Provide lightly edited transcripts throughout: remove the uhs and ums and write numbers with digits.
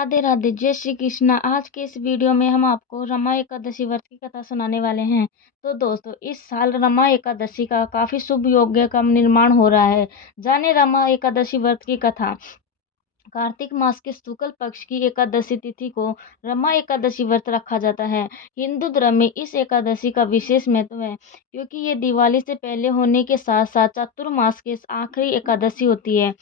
राधे राधे, जय श्री कृष्णा। आज के इस वीडियो में हम आपको रमा एकादशी व्रत की कथा सुनाने वाले हैं। तो दोस्तों, इस साल रमा एकादशी का काफी शुभ योग का निर्माण हो रहा है। जाने रमा एकादशी व्रत की कथा। कार्तिक मास के शुक्ल पक्ष की एकादशी तिथि को रमा एकादशी व्रत रखा जाता है। हिंदू धर्म में इस एकादशी का विशेष महत्व है, क्योंकि ये दिवाली से पहले होने के साथ साथ चातुर्मास के आखिरी एकादशी होती है।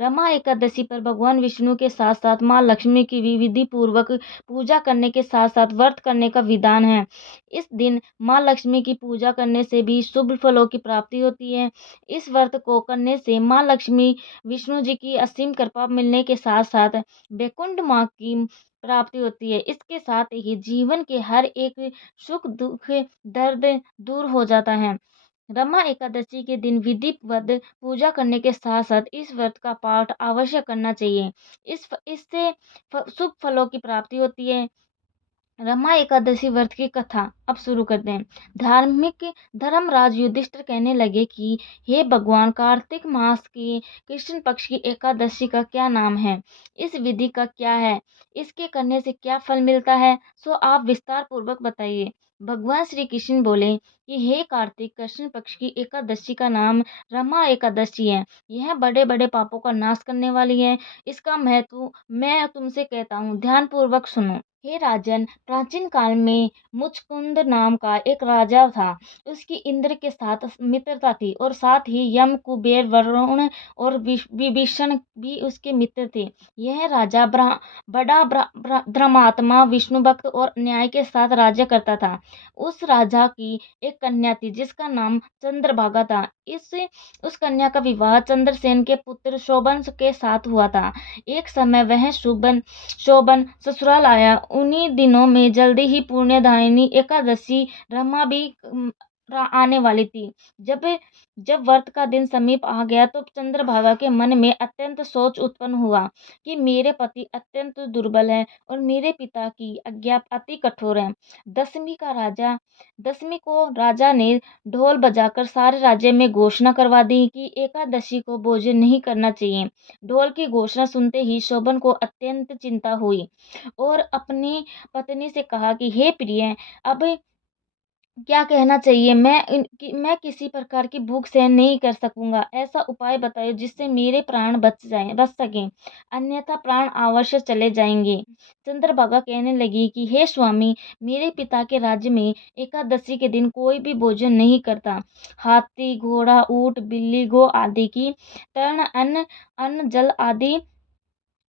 रमा एकादशी पर भगवान विष्णु के साथ साथ माँ लक्ष्मी की भी विधि पूर्वक पूजा करने के साथ साथ व्रत करने का विधान है। इस दिन माँ लक्ष्मी की पूजा करने से भी शुभ फलों की प्राप्ति होती है। इस व्रत को करने से माँ लक्ष्मी, विष्णु जी की असीम कृपा मिलने के साथ साथ वैकुंठ माँ की प्राप्ति होती है। इसके साथ ही जीवन के हर एक सुख दुख दर्द दूर हो जाता है। रमा एकादशी के दिन विधिवत पूजा करने के साथ साथ इस व्रत का पाठ अवश्य करना चाहिए। इससे शुभ फलों की प्राप्ति होती है। रमा एकादशी व्रत की कथा अब शुरू करते हैं। धार्मिक धर्मराज युधिष्ठिर कहने लगे कि हे भगवान, कार्तिक मास की कृष्ण पक्ष की एकादशी का क्या नाम है, इस विधि का क्या है, इसके करने से क्या फल मिलता है, सो आप विस्तार पूर्वक बताइए। भगवान श्री कृष्ण बोले कि हे कार्तिक कृष्ण पक्ष की एकादशी का नाम रमा एकादशी है। यह बड़े बड़े पापों का नाश करने वाली है। इसका महत्व मैं तुमसे कहता हूँ, ध्यान पूर्वक सुनो। हे राजन, प्राचीन काल में मुचकुंद नाम का एक राजा था। उसकी इंद्र के साथ मित्रता थी और साथ ही यम, कुबेर, वरुण और विभीषण भी उसके मित्र थे। यह राजा धर्मात्मा, विष्णु भक्त और न्याय के साथ राज्य करता था। उस राजा की एक कन्या थी जिसका नाम चंद्रभागा था। उस कन्या का विवाह चंद्रसेन के पुत्र शोभन के साथ हुआ था। एक समय वह शोभन ससुराल आया। उन्हीं दिनों में जल्दी ही पुण्यदायिनी एकादशी रमा भी आने वाली थी। जब जब व्रत का दिन समीप आ गया तो चंद्रभागा के मन में अत्यंत सोच उत्पन्न हुआ कि मेरे पति अत्यंत दुर्बल है और मेरे पिता की आज्ञा अति कठोर है। दसवीं को राजा ने ढोल बजाकर सारे राज्य में घोषणा करवा दी कि एकादशी को भोजन नहीं करना चाहिए। ढोल की घोषणा सुनते ही शोभन को अत्यंत चिंता हुई और अपनी पत्नी से कहा कि हे प्रिय, अब क्या कहना चाहिए। मैं किसी प्रकार की भूख सहन नहीं कर सकूंगा। ऐसा उपाय बताओ जिससे मेरे प्राण बच सकें, अन्यथा प्राण अवश्य चले जाएंगे। चंद्रभागा कहने लगी कि हे स्वामी, मेरे पिता के राज्य में एकादशी के दिन कोई भी भोजन नहीं करता। हाथी, घोड़ा, ऊंट, बिल्ली, गो आदि की तर्ण अन्न जल आदि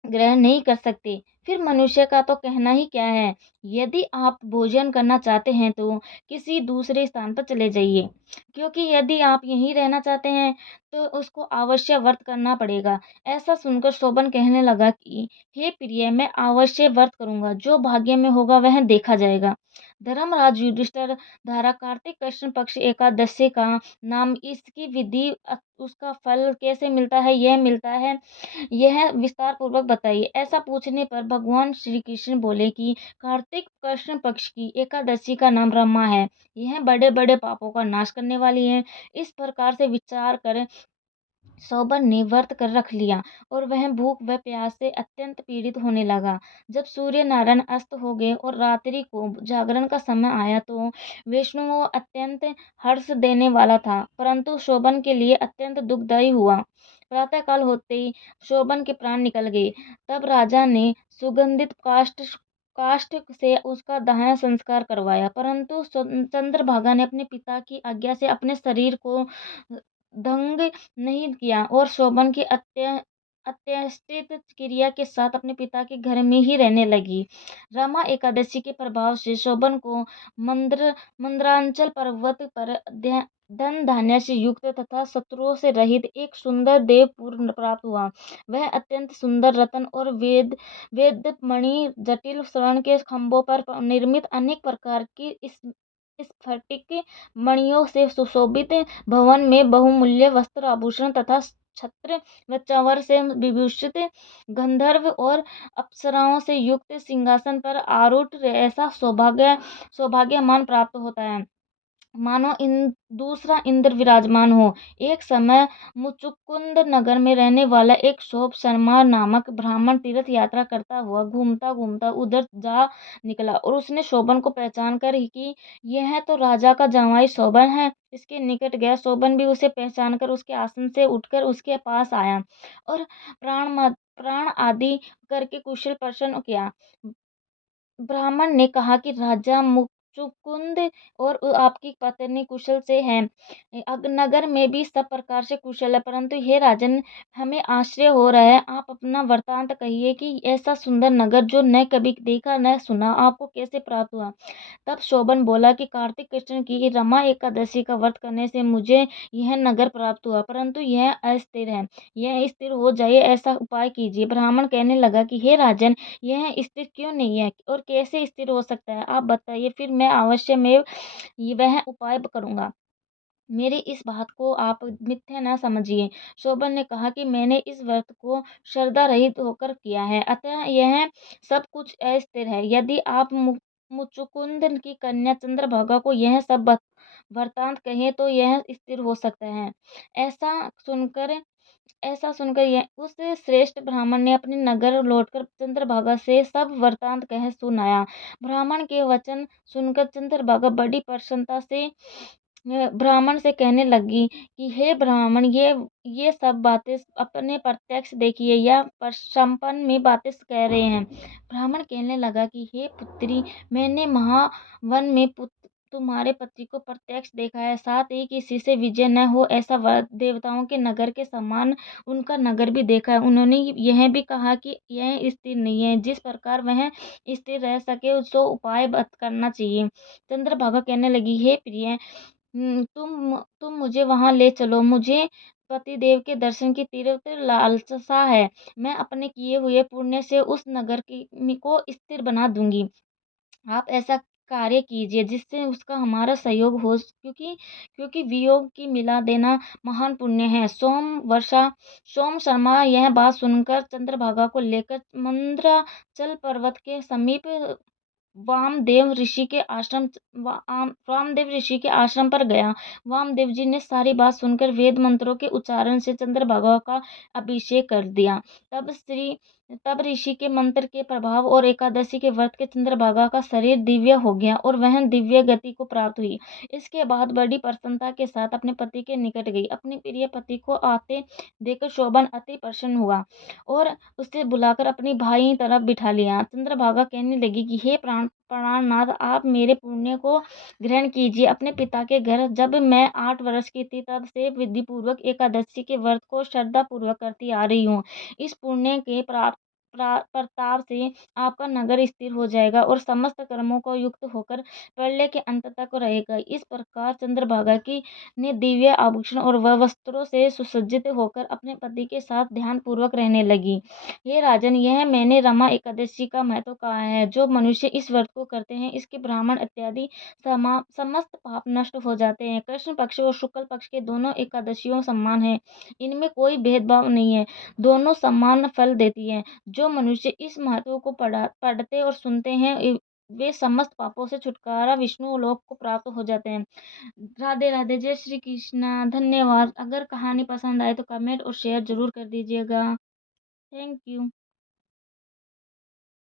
ग्रहण नहीं कर सकते। फिर मनुष्य का तो कहना ही क्या है। यदि आप भोजन करना चाहते हैं तो किसी दूसरे स्थान पर चले जाइए, क्योंकि यदि आप यहीं रहना चाहते हैं तो उसको अवश्य व्रत करना पड़ेगा। ऐसा सुनकर शोभन कहने लगा कि हे प्रिय, मैं अवश्य व्रत करूंगा। जो भाग्य में होगा वह देखा जाएगा। धर्मराज युधिष्ठिर धारा कार्तिक कृष्ण पक्ष एकादशी का नाम, इसकी विधि, उसका फल कैसे मिलता है, यह विस्तार पूर्वक बताइए। ऐसा पूछने पर भगवान श्री कृष्ण बोले कि कार्तिक कृष्ण पक्ष की एकादशी का नाम रमा है। यह बड़े बड़े पापों का नाश करने वाली है। इस प्रकार से विचार कर शोभन ने व्रत कर रख लिया और वह भूख व प्यास से अत्यंत पीड़ित होने लगा। जब सूर्य नारायण अस्त हो गए और रात्रि को जागरण का समय आया तो विष्णु अत्यंत हर्ष देने वाला था, परंतु शोभन के लिए अत्यंत दुखदायी हुआ। प्रातःकाल होते ही शोभन के प्राण निकल गए। तब राजा ने सुगंधित काष्ठ से उसका दहन संस्कार करवाया, परंतु चंद्रभागा ने अपने पिता की आज्ञा से अपने शरीर को दंग नहीं किया और शोभन की अत्यष्टित क्रिया के साथ अपने पिता के घर में ही रहने लगी। रमा एकादशी के प्रभाव से शोभन को मंदरांचल पर्वत पर धन धान्य से युक्त तथा शत्रुओं से रहित एक सुंदर देवपुर प्राप्त हुआ। वह अत्यंत सुंदर रत्न और वेद मणि, जटिल स्वर्ण के खंभों पर निर्मित अनेक प्रकार की स्फटिक मणियों से सुशोभित भवन में बहुमूल्य वस्त्र, आभूषण तथा छत्र व चंवर से विभूषित गंधर्व और अप्सराओं से युक्त सिंहासन पर आरूढ़ ऐसा सौभाग्यमान प्राप्त होता है। मानो इन दूसरा इंद्र विराजमान हो। एक समय मुचुकुंद नगर में रहने वाला एक शोभ शर्मा नामक ब्राह्मण तीर्थ यात्रा करता हुआ घूमता घूमता उधर जा निकला और उसने शोभन को पहचान कर ही कि यह तो राजा का जवाई शोभन है। इसके निकट गया। शोभन भी उसे पहचान कर उसके आसन से उठकर उसके पास आया और प्राण आदि करके कुशल प्रश्न किया। ब्राह्मण ने कहा कि राजा मुचुकुंद और आपकी पत्नी कुशल से हैं। नगर में भी सब प्रकार से कुशल है, परंतु हे राजन, हमें आश्चर्य हो रहा है। आप अपना वृतांत कहिए कि ऐसा सुंदर नगर जो न कभी देखा न सुना, आपको कैसे प्राप्त हुआ। तब शोभन बोला कि कार्तिक कृष्ण की रमा एकादशी का व्रत करने से मुझे यह नगर प्राप्त हुआ, परंतु यह अस्थिर है। यह स्थिर हो जाए ऐसा उपाय कीजिए। ब्राह्मण कहने लगा कि हे राजन, यह स्थिर क्यों नहीं है और कैसे स्थिर हो सकता है, आप बताइए, फिर मैं अवश्य में वह उपाय करूंगा। मेरी इस बात को आप मिथ्या न समझिए। शोभन ने कहा कि मैंने इस व्रत को श्रद्धा रहित होकर किया है, अतः यह सब कुछ अस्थिर है। यदि आप मुचुकुंद की कन्या चंद्रभागा को यह सब वृतांत कहें तो यह स्थिर हो सकता है। ऐसा सुनकर ऐसा सुनकर यह उस श्रेष्ठ ब्राह्मण ने अपने नगर लौटकर चंद्रभागा से सब वृतांत कह सुनाया। ब्राह्मण के वचन सुनकर चंद्रभागा बड़ी प्रसन्नता से ब्राह्मण से कहने लगी कि हे ब्राह्मण, ये सब बातें अपने प्रत्यक्ष देखिए या संपन्न में बातें कह रहे हैं। ब्राह्मण कहने लगा कि हे पुत्री, मैंने महावन में तुम्हारे पति को प्रत्यक्ष देखा है, साथ ही किसी से विजय न हो ऐसा देवताओं के नगर के समान उनका नगर भी देखा है। उन्होंने यह भी कहा कि यह स्थिर नहीं है, जिस प्रकार वह स्थिर रह सके सो उपाय करना चाहिए। चंद्रभागा कहने लगी, हे प्रिय, तुम मुझे वहां ले चलो। मुझे पतिदेव के दर्शन की तीव्र लालसा है। मैं अपने किए हुए पुण्य से उस नगर की को स्थिर बना दूंगी। आप ऐसा कार्य कीजिए जिससे उसका हमारा सहयोग हो, क्योंकि क्योंकि वियोग की मिला देना महान पुण्य है। सोम शर्मा यह बात सुनकर चंद्रभागा को लेकर मंद्राचल पर्वत के समीप वामदेव ऋषि के वामदेव ऋषि के आश्रम पर गया। वामदेव जी ने सारी बात सुनकर वेद मंत्रों के उच्चारण से चंद्रभागा का अभिषेक कर दिया। तब ऋषि के मंत्र के प्रभाव और एकादशी के व्रत के चंद्रभागा का शरीर दिव्य हो गया और वह दिव्य गति को प्राप्त हुई। इसके बाद बड़ी प्रसन्नता के साथ अपने पति के निकट गई। अपने प्रिय पति को आते देखकर शोभन अति प्रसन्न हुआ और उसे बुलाकर अपनी भाई तरफ बिठा लिया। चंद्रभागा कहने लगी कि हे प्राणनाथ, आप मेरे पुण्य को ग्रहण कीजिए। अपने पिता के घर जब मैं 8 वर्ष की थी, तब से विधि पूर्वक एकादशी के व्रत को श्रद्धा पूर्वक करती आ रही हूँ। इस पुण्य के प्रताप से आपका नगर स्थिर हो जाएगा और समस्त कर्मों को युक्त होकर प्रलय के अंत तक रहेगा। इस प्रकार चंद्रभागा की ने दिव्य आभूषण और वस्त्रों से सुसज्जित होकर अपने पति के साथ ध्यान पूर्वक रहने लगी। हे राजन, यह मैंने रमा एकादशी का महत्व कहा है। जो मनुष्य इस व्रत को करते हैं, इसके ब्राह्मण इत्यादि समस्त पाप नष्ट हो जाते हैं। कृष्ण पक्ष और शुक्ल पक्ष के दोनों एकादशियों समान है, इनमें कोई भेदभाव नहीं है, दोनों समान फल देती है। जो मनुष्य इस महत्व को पढ़ते और सुनते हैं, वे समस्त पापों से छुटकारा विष्णु लोक को प्राप्त हो जाते हैं। राधे राधे, जय श्री कृष्णा, धन्यवाद। अगर कहानी पसंद आए तो कमेंट और शेयर जरूर कर दीजिएगा। Thank you.